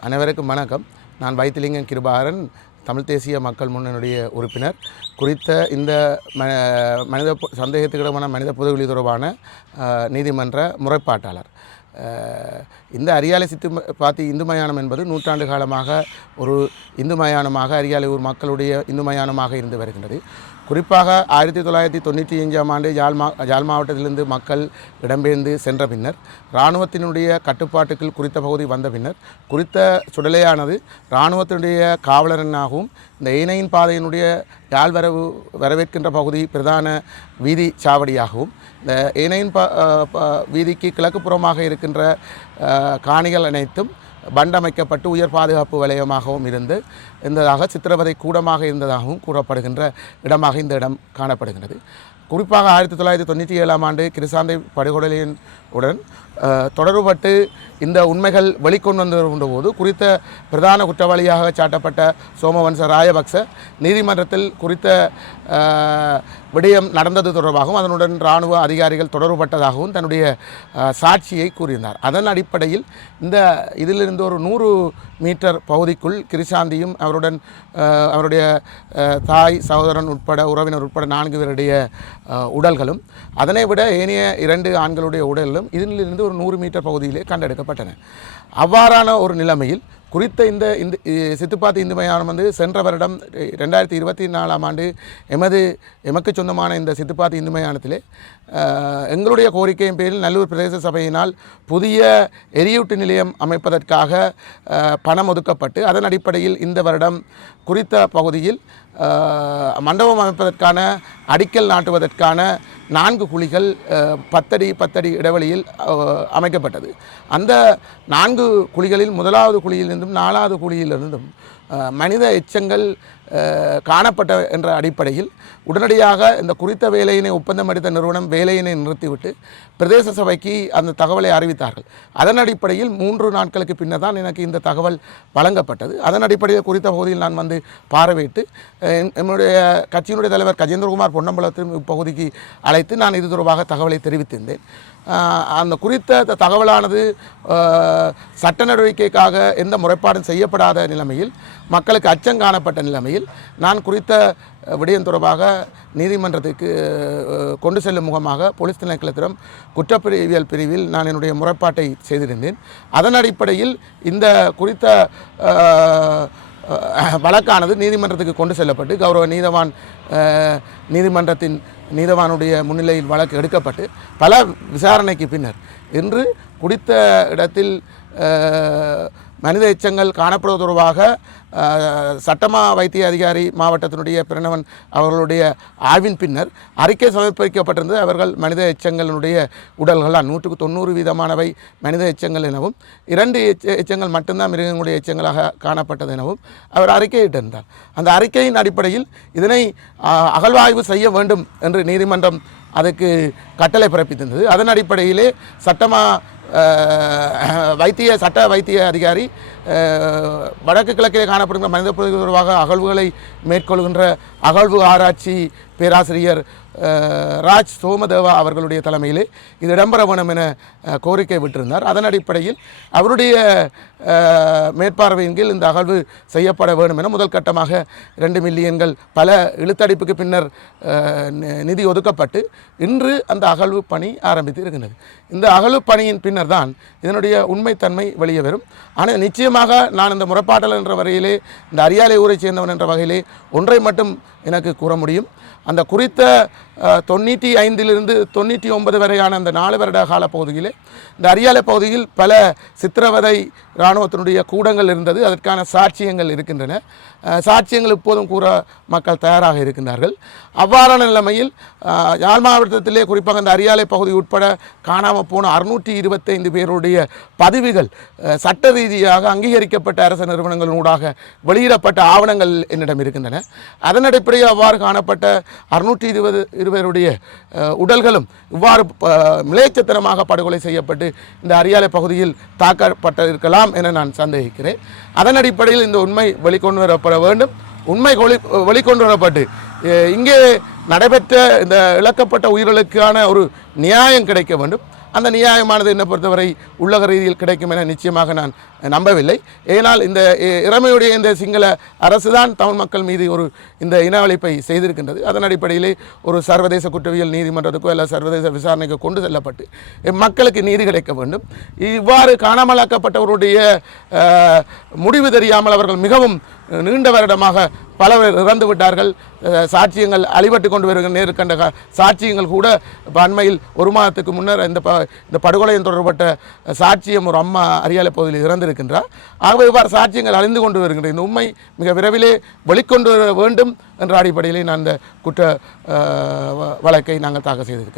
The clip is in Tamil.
அனைவருக்கும் வணக்கம். நான் வைத்திலிங்கம் கிருபாகரன் தமிழ் தேசிய மக்கள் முன்னணியுடைய உறுப்பினர். குறித்த இந்த ம மனித சந்தேகத்துக்கிடமான மனித புதகுலி தொடர்பான நீதிமன்ற முறைப்பாட்டாளர். இந்த அரியாலை சித்து ம- பாத்தி இந்து மயானம் என்பது நூற்றாண்டு காலமாக ஒரு இந்து மயானமாக அரியாலை ஊர் மக்களுடைய இந்து மயானமாக இருந்து வருகின்றது. குறிப்பாக ஆயிரத்தி தொள்ளாயிரத்தி தொண்ணூற்றி அஞ்சாம் ஆண்டு ஜால்மா மா மாவட்டத்திலிருந்து மக்கள் இடம்பெயர்ந்து சென்ற பின்னர் இராணுவத்தினுடைய கட்டுப்பாட்டுக்குள் குறித்த பகுதி வந்த பின்னர் குறித்த சுடலையானது இராணுவத்தினுடைய காவலரனாகவும் இந்த ஏனையின் பாதையினுடைய யாழ் வரவு வரவேற்கின்ற பகுதி பிரதான வீதி சாவடியாகவும் இந்த ஏனையின் ப ப- வீதிக்கு கிழக்கு புறமாக இருக்கின்ற காணிகள் அனைத்தும் பண்டமைக்கப்பட்டு உயர் பாதுகாப்பு வலயமாகவும் இருந்து இருந்ததாக சித்திரவதை கூடமாக இருந்ததாகவும் கூறப்படுகின்ற இடமாக இந்த இடம் காணப்படுகின்றது. குறிப்பாக ஆயிரத்தி தொள்ளாயிரத்தி தொண்ணூற்றி ஏழாம் ஆண்டு கிருசாந்தை படுகொலையின் உடன் தொடர்புபட்டு இந்த உண்மைகள் வெளிக்கொண்டு வந்திருக்கின்ற போது குறித்த பிரதான குற்றவாளியாக சாட்டப்பட்ட சோமவன்ச ராயபக்ச நீதிமன்றத்தில் குறித்த விடயம் நடந்தது தொடர்பாகவும் அதனுடன் இராணுவ அதிகாரிகள் தொடர்புபட்டதாகவும் தன்னுடைய சாட்சியை கூறினார் அதன் அடிப்படையில் இந்த இதிலிருந்து ஒரு நூறு மீட்டர் பகுதிக்குள் கிரிசாந்தியும் அவருடன் அவருடைய தாய் சகோதரன் உட்பட உறவினர் உட்பட நான்கு பேருடைய உடல்களும் அதனை விட ஏனைய இரண்டு ஆண்களுடைய உடலும் இதிலிருந்து ஒரு நூறு மீட்டர் பகுதியிலே கண்டெடுக்கப்பட்டன. அவ்வாறான ஒரு நிலைமையில் குறித்த இந்த இந்த சித்துப்பாத்து சித்துப்பாத்தி இந்து மயானம் வந்து சென்ற வருடம் ரெண்டாயிரத்தி இருபத்தி நாலாம் ஆண்டு எமது எமக்கு சொந்தமான இந்த சித்துப்பாத்தி இந்து மயானத்திலே எங்களுடைய கோரிக்கையின் பேரில் நல்லூர் பிரதேச சபையினால் புதிய எரியூட்டு நிலையம் அமைப்பதற்காக பணம் ஒதுக்கப்பட்டு அதன் அடிப்படையில் இந்த வருடம் குறித்த பகுதியில் மண்டபம் அமைப்பதற்கான அடிக்கல் நாட்டுவதற்கான நான்கு குழிகள் பத்தடி பத்தடி இடைவெளியில் அமைக்கப்பட்டது. அந்த நான்கு குழிகளில் முதலாவது குழியிலிருந்து குழியிலிருந்தும் நாலாவது குழியிலிருந்தும் மனித எச்சங்கள் காணப்பட்ட என்ற அடிப்படையில் உடனடியாக இந்த குறித்த வேலையினை ஒப்பந்தம் எடுத்த நிறுவனம் வேலையினை நிறுத்திவிட்டு பிரதேச சபைக்கு அந்த தகவலை அறிவித்தார்கள். அதன் அடிப்படையில் மூன்று நாட்களுக்கு பின்னர் தான் எனக்கு இந்த தகவல் வழங்கப்பட்டது. அதன் அடிப்படையில் குறித்த பகுதியில் நான் வந்து பார்வையிட்டு என்னுடைய கட்சியினுடைய தலைவர் கஜேந்திரகுமார் பொன்னம்பலத்தின் இப்பகுதிக்கு அழைத்து நான் இது தொடர்பாக தகவலை தெரிவித்திருந்தேன். அந்த குறித்த த- தகவலானது சட்ட நடவடிக்கைக்காக எந்த முறைப்பாடும் செய்யப்படாத நிலைமையில் மக்களுக்கு அச்சம் காணப்பட்ட நிலைமையில் நான் குறித்த விடயம் தொடர்பாக நீதிமன்றத்துக்கு கொண்டு செல்லும் முகமாக போலீஸ் திணைக்களத்திடம் குற்றப்பிரிவியல் பிரிவில் நான் என்னுடைய முறைப்பாட்டை செய்திருந்தேன். அதன் அடிப்படையில் இந்த குறித்த வழக்கானது நீதிமன்றத்துக்கு கொண்டு செல்லப்பட்டு கௌரவ நீதவான் நீதிமன்றத்தின் நீதவானுடைய முன்னிலையில் வழக்கு எடுக்கப்பட்டு பல விசாரணைக்கு பின்னர் இன்று குறித்த இடத்தில் மனித எச்சங்கள் காணப்படுவது தொடர்பாக சட்டமா வைத்திய அதிகாரி மாவட்டத்தினுடைய பிரணவன் அவர்களுடைய ஆய்வின் பின்னர் அறிக்கை சமர்ப்பிக்கப்பட்டிருந்தது. அவர்கள் மனித எச்சங்களினுடைய உடல்களால் நூற்றுக்கு தொண்ணூறு வீதமானவை மனித எச்சங்கள் எனவும் இரண்டு எச்ச எச்சங்கள் மட்டும்தான் மிருகங்களுடைய எச்சங்களாக காணப்பட்டது எனவும் அவர் அறிக்கையிட்டிருந்தார். அந்த அறிக்கையின் அடிப்படையில் இதனை அகழ்வாய்வு செய்ய வேண்டும் என்று நீதிமன்றம் அதுக்கு கட்டளை பிறப்பித்திருந்தது. அதன் அடிப்படையிலே சட்டமா வைத்திய சட்ட வைத்திய அதிகாரி வடக்கு கிழக்கிலே காணப்படுகின்ற மனித புலிகள் தொடர்பாக அகழ்வுகளை மேற்கொள்கின்ற அகழ்வு ஆராய்ச்சி பேராசிரியர் ராஜ் சோமதேவா அவர்களுடைய தலைமையிலே இது இடம்பெற வேணும் என கோரிக்கை விட்டிருந்தார். அதன் அடிப்படையில் அவருடைய மேற்பார்வையின் கீழ் இந்த அகழ்வு செய்யப்பட வேண்டும் என முதல் கட்டமாக ரெண்டு மில்லியன்கள் பல இழுத்தடிப்புக்கு பின்னர் நி- நிதி ஒதுக்கப்பட்டு இன்று அந்த அகழ்வு பணி ஆரம்பித்து இருக்கின்றது. இந்த அகழ்வு பணியின் பின்னர் தான் இதனுடைய உண்மைத்தன்மை வெளியே வரும். ஆனால் நிச்சயமாக நான் இந்த முறைப்பாட்டல் என்ற வரையிலே இந்த அரியாலை ஊரைச் சேர்ந்தவன் என்ற வகையிலே ஒன்றை மட்டும் எனக்கு கூற முடியும். அந்த குறித்த தொண்ணூற்றி ஐந்திலிருந்து தொண்ணூற்றி ஒன்பது வரையான அந்த நாலு வருட கால பகுதியிலே இந்த அரியாலை பகுதியில் பல சித்திரவதை இராணுவத்தினுடைய கூடங்கள் இருந்தது அதற்கான சாட்சியங்கள் இருக்கின்றன. சாட்சியங்கள் இப்போதும் கூற மக்கள் தயாராக இருக்கின்றார்கள். அவ்வாறான நிலைமையில் யாழ் மாவட்டத்திலே குறிப்பாக அந்த அரியாலை பகுதி உட்பட காணாமல் போன அறுநூற்றி இருபத்தைந்து பேருடைய பதிவுகள் சட்ட ரீதியாக அங்கீகரிக்கப்பட்ட அரசு நிறுவனங்களினூடாக வெளியிடப்பட்ட ஆவணங்கள் என்னிடம் இருக்கின்றன. அதன் அடிப்படையில் அவ்வாறு காணப்பட்ட அறுநூற்றி இருபது இருவருடைய உடல்களும் இவ்வாறு ப- படுகொலை செய்யப்பட்டு இந்த அரியாலை பகுதியில் தாக்கப்பட்டிருக்கலாம் என நான் சந்தேகிக்கிறேன். அதன் அடிப்படையில் இந்த உண்மை வெளிக்கொண்டு வரப்பட வேண்டும். உண்மை வெளி வெளிக்கொண்டு வரப்பட்டு இங்கே நடைபெற்ற இந்த இழக்கப்பட்ட உயிர்களுக்கான ஒரு நியாயம் கிடைக்க வேண்டும். அந்த நியாயமானது என்னை பொறுத்தவரை உள்ளக ரீதியில் கிடைக்கும் என நிச்சயமாக நான் நம்பவில்லை. ஏனால் இந்த இறமையுடைய இறைமையுடைய இந்த சிங்கள அரசு தான் தமிழ் மக்கள் மீது ஒரு இந்த இனவழைப்பை செய்திருக்கின்றது. அதன் அடிப்படையிலே ஒரு சர்வதேச குற்றவியல் நீதிமன்றத்துக்கோ அல்ல சர்வதேச விசாரணைக்கோ கொண்டு செல்லப்பட்டு மக்களுக்கு நீதி கிடைக்க வேண்டும். இவ்வாறு காணாமலாக்கப்பட்டவருடைய முடிவு தெரியாமல் அவர்கள் மிகவும் நீண்ட வருடமாக பலர் இறந்து விட்டார்கள். சாட்சியங்கள் அழிபட்டு கொண்டு வருகிற நேருக்கண்ட சாட்சியங்கள் கூட இப்போ அண்மையில் ஒரு மாதத்துக்கு முன்னர் இந்த ப இந்த படுகொலையின் தொடர்பட்ட சாட்சியம் ஒரு அம்மா அரியாலை பகுதியில் இறந்திருக்கின்றார். ஆகவே இவ்வாறு சாட்சியங்கள் அழிந்து கொண்டு வருகின்ற இந்த உண்மை மிக விரைவிலே வெளிக்கொண்டு வர வேண்டும் என்ற அடிப்படையிலே நான் இந்த குற்ற வ- வழக்கை நாங்கள் தாக்கல் செய்திருக்கிறோம்.